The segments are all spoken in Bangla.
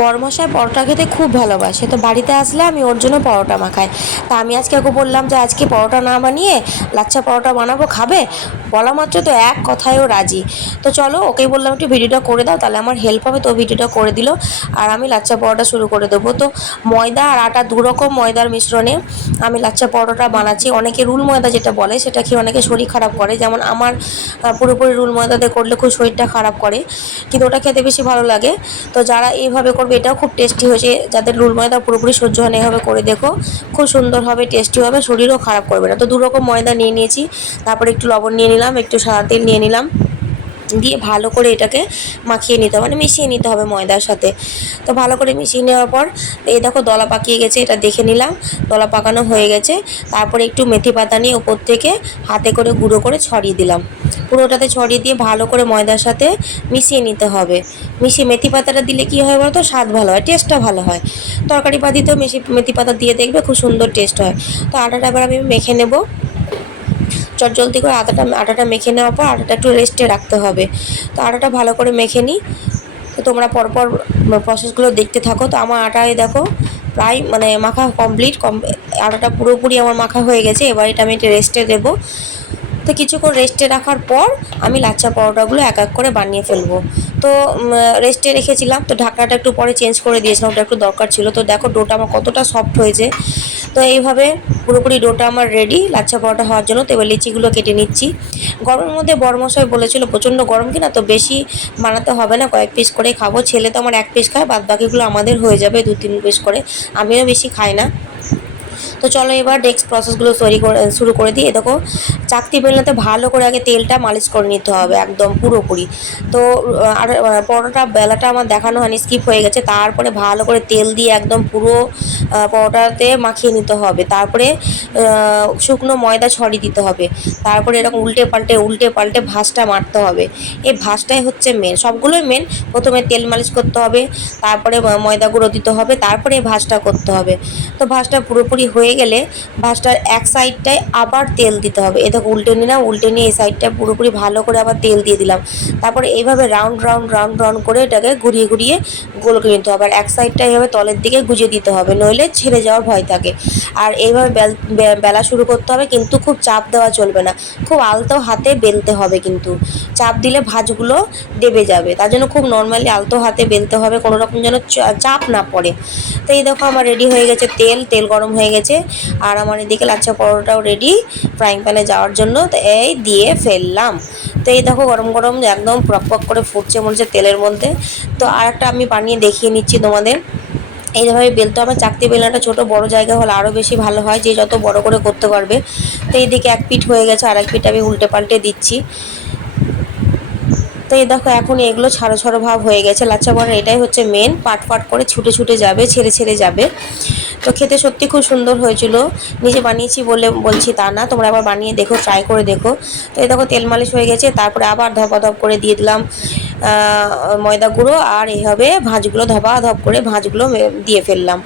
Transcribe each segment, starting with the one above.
বড়মশাই পরোটা খেতে খুব ভালোবাসে। তো বাড়িতে আসলে আমি ওর জন্য পরোটা মাখাই। তা আমি আজকে ওকে বললাম যে, আজকে পরোটা না বানিয়ে লাচ্ছা পরোটা বানাবো, খাবে? বলা মাত্র তো এক কথায়ও রাজি। তো চলো ওকেই বললাম, একটু ভিডিওটা করে দাও, তাহলে আমার হেল্প হবে। তো ভিডিওটা করে দিল আর আমি লাচ্ছা পরোটা শুরু করে দেবো। তো ময়দা আর আটা দু রকম ময়দার মিশ্রণে আমি লাচ্ছা পরোটা বানাচ্ছি। অনেকে রুল ময়দা যেটা বলে, সেটা খেয়ে অনেকে শরীর খারাপ করে। যেমন আমার পুরোপুরি রুল ময়দাতে করলে খুব শরীরটা খারাপ করে। কিন্তু ওটা খেতে বেশি ভালো লাগে। তো যারা এইভাবে করবে, এটাও খুব টেস্টি হয়েছে। যাদের রুল ময়দা পুরোপুরি সহ্য হয় এভাবে করে দেখো। খুব সুন্দর হবে টেস্টি হবে, শরীরও খারাপ করবে না। তো দু রকম ময়দা নিয়ে নিয়েছি। তারপরে একটু লবণ নিয়ে নিলাম, একটু সাদা তেল নিয়ে নিলাম। দিয়ে ভালো করে এটাকে মাখিয়ে নিতে হবে মানে মিশিয়ে নিতে হবে ময়দার সাথে। তো ভালো করে মিশিয়ে নেওয়ার পর, এই দেখো দলা পাকিয়ে গেছে, এটা দেখে নিলাম, দলা পাকানো হয়ে গেছে। তারপরে একটু মেথি পাতা নিয়ে ওপর থেকে হাতে করে গুঁড়ো করে ছড়িয়ে দিলাম। পুরোটাতে ছড়িয়ে দিয়ে ভালো করে ময়দার সাথে মিশিয়ে নিতে হবে। মিশিয়ে মেথি পাতাটা দিলে কি হয় বলতো? স্বাদ ভালো হয়, টেস্টটা ভালো হয়। তরকারি পাতিতেও মেশি মেথি পাতা দিয়ে দেখবে খুব সুন্দর টেস্ট হয়। তো আটাটা এবার আমি মেখে নেব। চটজলদি করে আটাটা আটাটা মেখে নেওয়ার পর আটাটা একটু রেস্টে রাখতে হবে। তো আটাটা ভালো করে মেখে নিই। তো তোমরা পরপর প্রসেসগুলো দেখতে থাকো। তো আমার আটায় দেখো প্রায় মানে মাখা কমপ্লিট কম আটাটা পুরোপুরি আমার মাখা হয়ে গেছে। এবার এটা আমি একটু রেস্টে দেবো। তো কিছুক্ষণ রেস্টে রাখার পর আমি লাচ্চা পরোটাগুলো এক এক করে বানিয়ে ফেলব। তো রেস্টে রেখেছিলাম। তো ঢাকনাটা একটু পরে চেঞ্জ করে দিয়েছিলাম। ওটা একটু দরকার ছিল। তো দেখো ডোটা আমার কতটা সফট হয়েছে। তো এইভাবে পুরোপুরি ডোটা আমার রেডি লাচ্ছা পরোটা হওয়ার জন্য তো এবার লিচিগুলো কেটে নিচ্ছি। গরমের মধ্যে বরমশাই বলেছিল, প্রচণ্ড গরম কিনা, তো বেশি বানাতে হবে না, কয়েক পিস করে খাব। ছেলে তো আমার এক পিস খায় বাদ বাকিগুলো আমাদের হয়ে যাবে দু তিন পিস করে। আমিও বেশি খাই না। তো চলো এবার নেক্সট প্রসেসগুলো তৈরি করে, শুরু করে দিই। দেখো, চাকতি বেলনাতে ভালো করে আগে তেলটা মালিশ করে নিতে হবে একদম পুরোপুরি। তো আর পরোটা, বেলাটা আমার দেখানো হয়নি স্কিপ হয়ে গেছে। তারপরে ভালো করে তেল দিয়ে একদম পুরো পরোটাতে মাখিয়ে নিতে হবে। তারপরে শুকনো ময়দা ছড়িয়ে দিতে হবে। তারপরে এরকম উল্টে পাল্টে উল্টে পাল্টে ভাঁজটা মারতে হবে। এই ভাঁজটাই হচ্ছে মেন সবগুলোই মেন প্রথমে তেল মালিশ করতে হবে। তারপরে ময়দা গুঁড়ো দিতে হবে। তারপরে ভাঁজটা করতে হবে। তো ভাঁজটা পুরোপুরি হয়ে গেলে ভাঁজটার এক সাইডটায় আবার তেল দিতে হবে। এ দেখো উল্টে নিলাম, উল্টে নিয়ে এই সাইডটা পুরোপুরি ভালো করে আবার তেল দিয়ে দিলাম। তারপরে এইভাবে রাউন্ড রাউন্ড রাউন্ড রাউন্ড করে এটাকে ঘুরিয়ে ঘুরিয়ে গোল করে নিতে হবে। আর এক সাইডটা এইভাবে তলের দিকে গুজিয়ে দিতে হবে, নইলে ছেড়ে যাওয়ার ভয় থাকে। আর এইভাবে বেল শুরু করতে হবে, কিন্তু খুব চাপ দেওয়া চলবে না। খুব আলতো হাতে বেলতে হবে কিন্তু। চাপ দিলে ভাজগুলো দেবে যাবে। তার জন্য খুব নর্মালি আলতো হাতে বেলতে হবে, কোনো রকম যেন চাপ না পড়ে। তো এই দেখো আমার রেডি হয়ে গেছে তেল তেল গরম হয়ে গেছে। আর আমার এদিকে লাচ্ছা পরোটাও রেডি ফ্রাইং প্যানে যাওয়ার জন্য, তো এই দিয়ে ফেললাম। তো এই দেখো গরম গরম একদম পক পক করে ফুটছে হচ্ছে তেলের মধ্যে। তো আর একটা আমি বানিয়ে দেখিয়ে নিচ্ছি তোমাদের। এইভাবে বেলতে হবে চাকতি বেলনাটা ছোট, বড় জায়গা হলে আরও বেশি ভালো হয়, যে যত বড় করে করতে পারবে। তো এইদিকে এক পিঠ হয়ে গেছে আর এক পিঠ আমি উল্টে পাল্টে দিচ্ছি। তো এই দেখো, এখন এগুলো ছাড়ো ছাড়ো ভাব হয়ে গেছে। লাচ্চা পরোটা এটাই হচ্ছে মেন পাট পাট করে ছুটে ছুটে যাবে, ছেড়ে ছেড়ে যাবে। তো খেতে সত্যি খুব সুন্দর হয়েছিল। নিজে বানিয়েছি বলে বলছি তা না, তোমরা আবার বানিয়ে দেখো ট্রাই করে দেখো। তো এই দেখো তেল মালিশ হয়ে গেছে, তারপরে আবার ধপা ধপ করে দিয়ে দিলাম ময়দা গুঁড়ো, আর এইভাবে ভাঁজগুলো ধপা ধপ করে ভাঁজগুলো দিয়ে ফেললাম।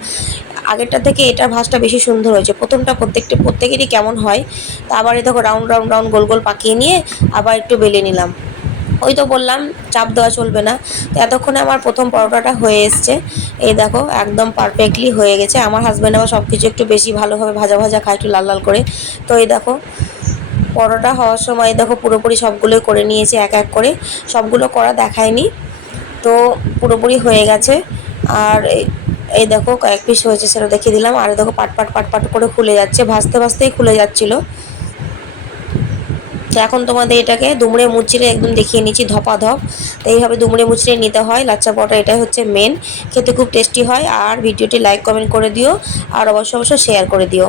আগেরটা থেকে এটার ভাঁজটা বেশি সুন্দর হয়েছে, প্রথমটা প্রত্যেকটা, প্রত্যেকেরই কেমন হয়, তা আবার দেখো রাউন্ড রাউন্ড রাউন্ড গোল গোল পাকিয়ে নিয়ে আবার একটু বেলে নিলাম। ওই তো বললাম, চাপ দেওয়া চলবে না। তো এতক্ষণে আমার প্রথম পরোটাটা হয়ে এসছে। এই দেখো, একদম পারফেক্টলি হয়ে গেছে। আমার হাজব্যান্ড আবার সব কিছু একটু বেশি ভালোভাবে ভাজা ভাজা খায়, একটু লাল লাল করে। তো এই দেখো, পরোটা হওয়ার সময় দেখো পুরোপুরি সবগুলোই করে নিয়েছে, এক এক করে। সবগুলো করা দেখায়নি। তো পুরোপুরি হয়ে গেছে। আর এই- দেখো, কয়েক পিস হয়েছে, সেটা দেখিয়ে দিলাম। আর দেখো, পাট পাট পাট পাট করে খুলে যাচ্ছে। ভাজতে, ভাজতেই খুলে যাচ্ছিল। তো এখন তোমাদের এটাকে দুমড়ে মুচড়ে একদম দেখিয়ে নিচ্ছি, ধপা ধপ। তো এইভাবে দুমড়ে মুচড়ে নিতে হয়। লাচ্চা পরোটা এটাই হচ্ছে মেন খেতে খুব টেস্টি হয়। আর ভিডিওটি লাইক কমেন্ট করে দিও। আর অবশ্য অবশ্যই শেয়ার করে দিও।